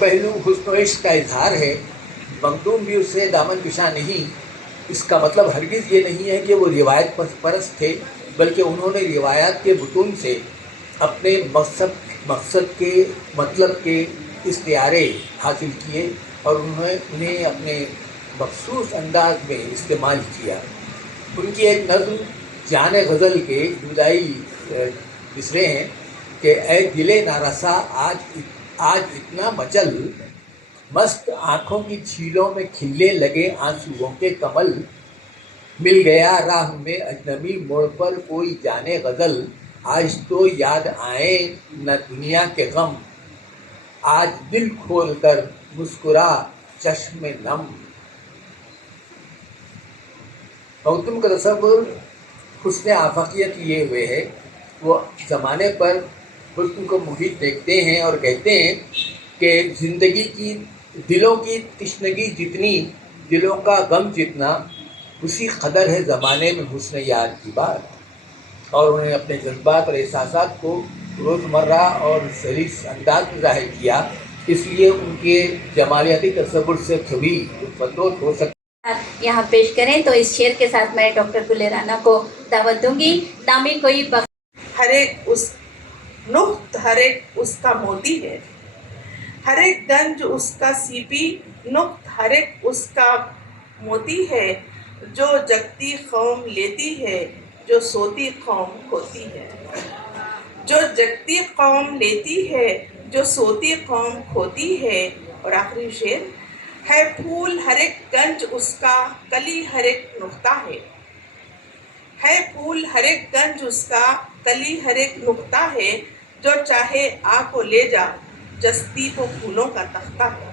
पहलू हुस्न इश्क का इजहार है, मखदूम भी उससे दामन पिशा नहीं। इसका मतलब हरगिज़ ये नहीं है कि वो रिवायत परस्त थे, बल्कि उन्होंने रिवायात के बुतून से अपने मकसद के मतलब के इस्तियारे हासिल किए और उन्हें अपने मखसूस अंदाज में इस्तेमाल किया। उनकी एक नज़्म जाने गज़ल के जुदाई मिसरे हैं कि ए दिले नारसा आज इतना मचल, मस्त आँखों की झीलों में खिलने लगे आंसुओं के कमल, मिल गया राह में अजनबी मोड़ पर कोई जाने गज़ल, आज तो याद आए न दुनिया के गम, आज दिल खोल कर मुस्कुरा चश्मे नम। मखदूम का तसव्वुर हुस्न आफाकियत लिए हुए है। वो ज़माने पर हुस्न को मुहित देखते हैं और कहते हैं कि ज़िंदगी की दिलों की तिश्नगी जितनी, दिलों का गम जितना, उसी कदर है ज़माने में हुस्न यार की बात। और उन्होंने अपने जज्बात और एहसासात को रोज़मर्रा और सलीस अंदाज में ज़ाहिर किया, इसलिए उनके जमालियाती तसव्वुर से कभी बदौत हो सकती यहाँ पेश करें। तो इस शेर के साथ मैं डॉक्टर गुले राना को दावत दूंगी। नामी कोई हर एक उस नुक्त, हर एक उसका मोती है, हर एक गंज उसका सीपी नुक्त, हर एक उसका मोती है, जो जगती कौम लेती है, जो सोती कौम खोती है, जो जगती कौम लेती है, जो सोती कौम खोती है। और आखिरी शेर है फूल हर एक गंज उसका, कली हर एक नुक्ता है फूल हर एक गंज उसका, कली हर एक नुक्ता है, जो चाहे आ को ले जा, जस्ती तो फूलों का तख्ता है।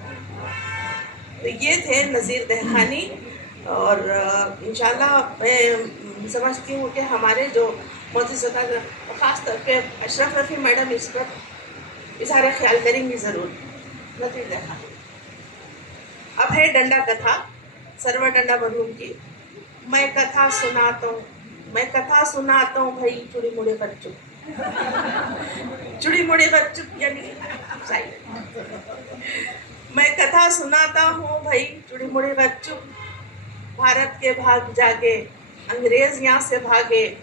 तो ये थे नज़ीर दहखानी। और इंशाल्लाह मैं समझती हूँ कि हमारे जो मौजूदा ख़ास तौर पे अशरफ रफ़ी मैडम इस पर इज़हार ख्याल करेंगी ज़रूर। नज़ीर दहखानी। अब है डंडा कथा, सरवर डंडा मरहूम की। मैं कथा सुनाता हूँ भाई, चुड़ी मुड़े बच्चों चुड़ी मुड़े बच्चों यानी मैं कथा सुनाता हूँ भाई, चुड़ी मुड़े बच्चों, भारत के भाग जागे, अंग्रेज यहाँ से भागे,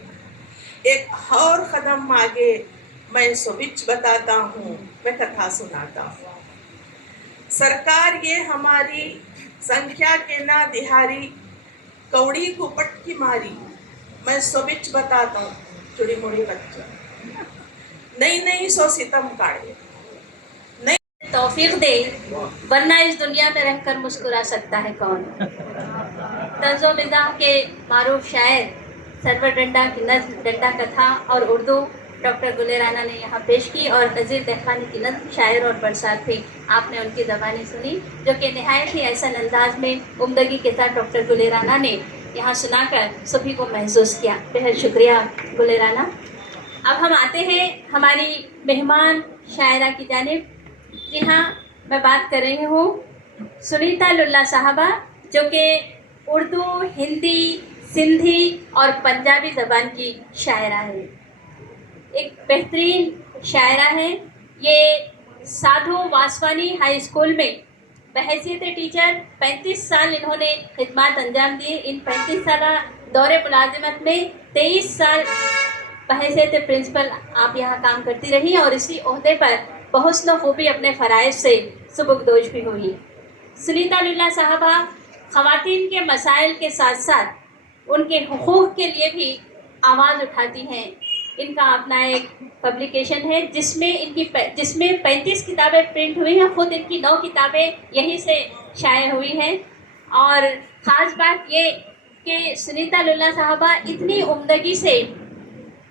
एक और कदम आगे, मैं सोबिच बताता हूँ, मैं कथा सुनाता हूँ। सरकार ये हमारी संख्या के ना दिहारी, कौड़ी को पटकी मारी, मैं सोबिच बताता हूँ, चुड़ी मुड़ी बच्चों, नहीं सो सितम काढ़े, नहीं तौफीक दे, वरना इस दुनिया में रहकर मुस्कुरा सकता है कौन। तंज़ो मिज़ाह के मारूफ शायर सरवर डंडा की नज़्म डंडा कथा और उर्दू डॉक्टर गुले राना ने यहाँ पेश की, और नज़ीर दहखानी की नज़्म शायर और बरसात थी, आपने उनकी ज़बानी सुनी, जो कि नहायत ही ऐसा अंदाज में उम्दगी के साथ डॉक्टर गुले राना ने यहाँ सुनाकर सभी को महसूस किया। बेहद शुक्रिया गुले राना। अब हम आते हैं हमारी मेहमान शायरा की जानिब। जी हाँ, मैं बात कर रही हूँ सुनीता लुल्ला साहबा, जो कि उर्दू, हिंदी, सिंधी और पंजाबी ज़बान की शायरा है। एक बेहतरीन शायरा है। ये साधु वासवानी हाई स्कूल में बहैसियत टीचर 35 साल इन्होंने खिदमत अंजाम दी। इन 35 साल दौरे मुलाजिमत में 23 साल बहैसियत प्रिंसिपल आप यहाँ काम करती रही और इसी ओहदे पर बहुस्न खूबी अपने फ़राइज़ से सुबुकदोश भी हुई। सुनीता लुल्ला साहबा ख़वातीन के मसाइल के साथ साथ उनके हुकूक़ के लिए भी आवाज़ उठाती हैं। इनका अपना एक पब्लिकेशन है जिसमें 35 किताबें प्रिंट हुई हैं। ख़ुद इनकी 9 किताबें यहीं से शाये हुई हैं। और ख़ास बात ये कि सुनीता लुल्ला साहबा इतनी उम्दगी से,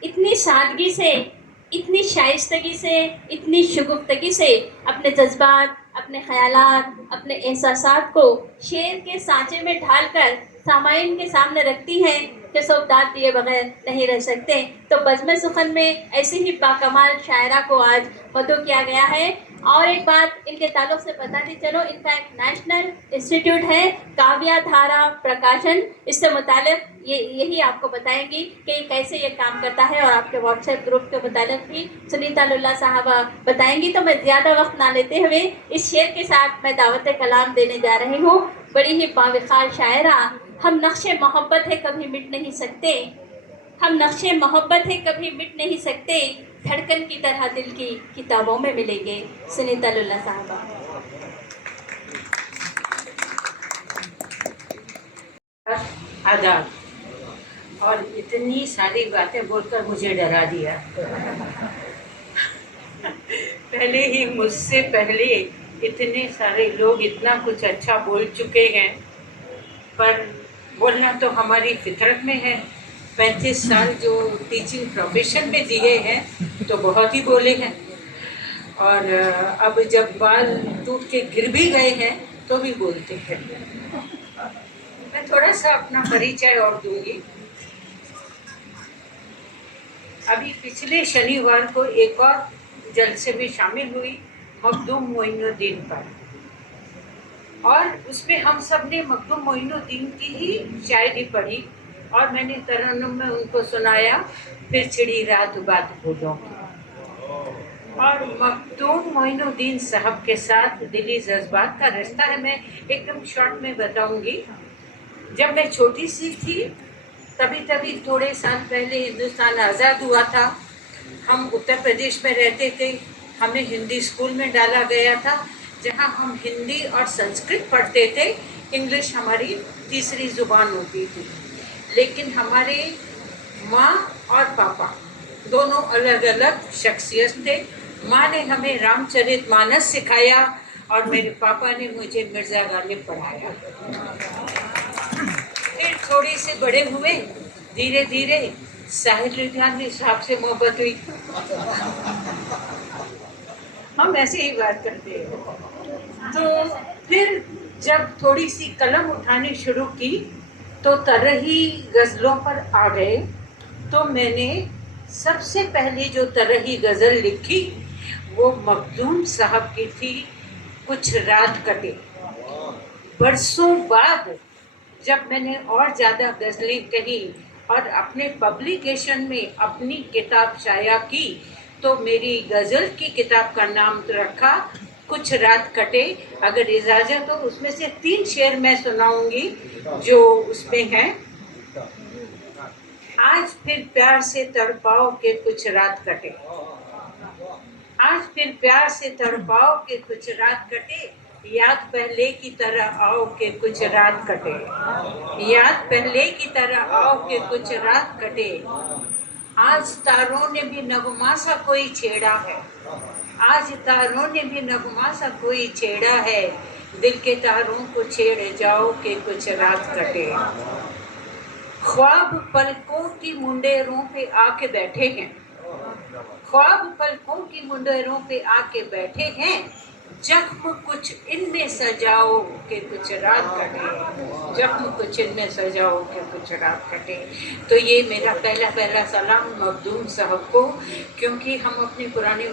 इतनी सादगी से, इतनी शाइस्तगी से, इतनी शगुफ्तगी से अपने जज्बात, अपने ख़यालात, अपने एहसासात को शेर के सांचे में ढालकर सामाईन के सामने रखती हैं कि सब दाद दिए बगैर नहीं रह सकते। तो बज़्म सुखन में ऐसी ही बाकमाल शायरा को आज मदऊ किया गया है। और एक बात इनके ताल्लुक से बताती चलो, इनका एक नेशनल इंस्टीट्यूट है काव्या धारा प्रकाशन, इससे मुतालिक यही आपको बताएंगी कि कैसे ये काम करता है, और आपके व्हाट्सएप ग्रुप के मुतालिक भी सुनीता लुल्ला साहबा बताएंगी। तो मैं ज़्यादा वक्त ना लेते हुए इस शेर के साथ मैं दावत कलाम देने जा रही हूँ। बड़ी ही बावक़ार शायरा, हम नक्शे मोहब्बत है कभी मिट नहीं सकते, हम नक्शे मोहब्बत है कभी मिट नहीं सकते, धड़कन की तरह दिल की किताबों में मिलेंगे। सुनीता लुल्ला साहबा। आदाब। और इतनी सारी बातें बोलकर मुझे डरा दिया। पहले ही मुझसे पहले इतने सारे लोग इतना कुछ अच्छा बोल चुके हैं, पर बोलना तो हमारी फितरत में है। 35 साल जो टीचिंग प्रोफेशन में दिए हैं तो बहुत ही बोले हैं, और अब जब बाल टूट के गिर भी गए हैं तो भी बोलते हैं। मैं थोड़ा सा अपना परिचय और दूंगी। अभी पिछले शनिवार को एक और जलसे में शामिल हुई मखदूम मोइनुद्दीन पर, और उसमें हम सब ने मखदूम मोइनुद्दीन की ही शायरी पढ़ी, और मैंने तरन्नुम में उनको सुनाया, फिर छिड़ी रात बात भूलों की। और मखदूम मोइनुद्दीन साहब के साथ दिली जज्बात का रिश्ता है, मैं एकदम शॉर्ट में बताऊंगी। जब मैं छोटी सी थी तभी थोड़े साल पहले हिंदुस्तान आज़ाद हुआ था। हम उत्तर प्रदेश में रहते थे, हमें हिंदी स्कूल में डाला गया था, जहां हम हिंदी और संस्कृत पढ़ते थे, इंग्लिश हमारी तीसरी ज़ुबान होती थी। लेकिन हमारे माँ और पापा दोनों अलग अलग शख्सियत थे। माँ ने हमें रामचरितमानस सिखाया और मेरे पापा ने मुझे मिर्ज़ा गालिब पढ़ाया। फिर थोड़ी से बड़े हुए, धीरे धीरे साहिर लुधियानवी साहब से मोहब्बत हुई। हम ऐसे ही बात करते हैं। तो फिर जब थोड़ी सी कलम उठानी शुरू की तो तरही गज़लों पर आ गए। तो मैंने सबसे पहले जो तरही गज़ल लिखी वो मखदूम साहब की थी, कुछ रात कटे। बरसों बाद जब मैंने और ज़्यादा गज़लें कही और अपने पब्लिकेशन में अपनी किताब शाया की, तो मेरी गज़ल की किताब का नाम रखा कुछ रात कटे। अगर इजाज़त हो उसमें से 3 शेर मैं सुनाऊंगी जो उसमें हैं। आज फिर प्यार से तड़पाओ के कुछ रात कटे, आज फिर प्यार से तड़पाओ के कुछ रात कटे, याद पहले की तरह आओ के कुछ रात कटे, याद पहले की तरह आओ के कुछ रात कटे। आज तारों ने भी नगमा सा कोई छेड़ा है, आज तारों ने भी नगमा सा कोई छेड़ा है, दिल के तारों को छेड़ जाओ के कुछ रात कटे। ख्वाब पलकों की मुंडेरों पे आके बैठे हैं, ख्वाब पलकों की मुंडेरों पे आके बैठे हैं, जख्म कुछ इनमें सजाओ के कुछ रात कटे, जख्म कुछ इनमें सजाओ के कुछ रात कटे। तो ये मेरा पहला सलाम मखदूम साहब को, क्योंकि हम अपने पुराने